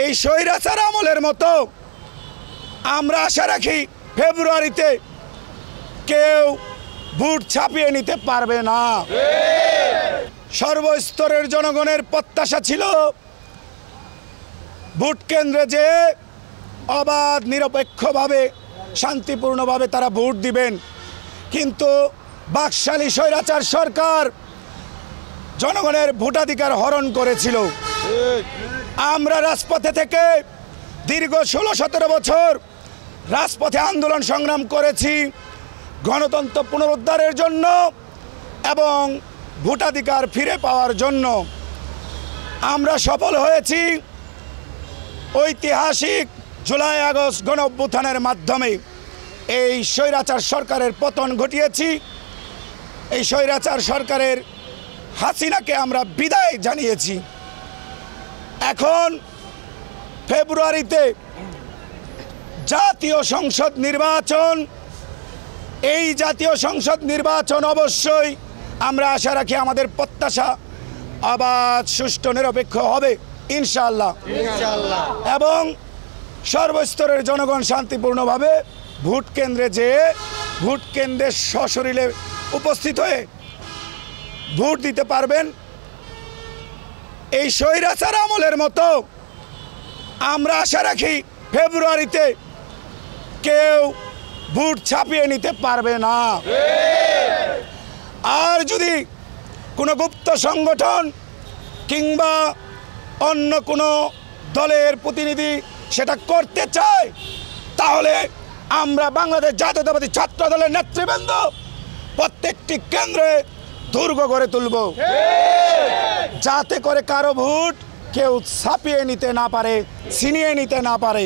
এই স্বৈরাচার আমলের মতো আমরা আশা রাখি ফেব্রুয়ারিতে কেউ ভোট ছাপিয়ে নিতে পারবে না। সর্বস্তরের জনগণের প্রত্যাশা ছিল ভোট কেন্দ্রে যে অবাধ নিরপেক্ষভাবে শান্তিপূর্ণভাবে তারা ভোট দিবেন, কিন্তু বাকশালী স্বৈরাচার সরকার জনগণের ভোটাধিকার হরণ করেছিল। আমরা রাজপথে থেকে দীর্ঘ 16-17 বছর রাজপথে আন্দোলন সংগ্রাম করেছি গণতন্ত্র পুনরুদ্ধারের জন্য এবং ভোটাধিকার ফিরে পাওয়ার জন্য। আমরা সফল হয়েছি ঐতিহাসিক জুলাই আগস্ট গণ অভ্যুত্থানের মাধ্যমে। এই স্বৈরাচার সরকারের পতন ঘটিয়েছি। এই স্বৈরাচার সরকারের হাসিনাকে আমরা বিদায় জানিয়েছি। এখন ফেব্রুয়ারিতে জাতীয় সংসদ নির্বাচন, এই জাতীয় সংসদ নির্বাচন অবশ্যই আমরা আশা রাখি, আমাদের প্রত্যাশা অবাধ সুষ্ঠু নিরপেক্ষ হবে ইনশাআল্লাহ। এবং সর্বস্তরের জনগণ শান্তিপূর্ণভাবে ভোট কেন্দ্রে যেয়ে ভোট কেন্দ্রে সশরীরে উপস্থিত হয়ে ভোট দিতে পারবেন। এই স্বৈরাচার আমলের মতো আমরা আশা রাখি ফেব্রুয়ারিতে কেউ ভোট ছাপিয়ে নিতে পারবে না। আর যদি কোনো গুপ্ত সংগঠন কিংবা অন্য কোনো দলের প্রতিনিধি সেটা করতে চায়, তাহলে আমরা বাংলাদেশ জাতীয়তাবাদী ছাত্র দলের নেতৃবৃন্দ প্রত্যেকটি কেন্দ্রে দুর্গ গড়ে তুলব, যাতে করে কারো ভোট কেউ ছাপিয়ে নিতে না পারে, ছিনিয়ে নিতে না পারে।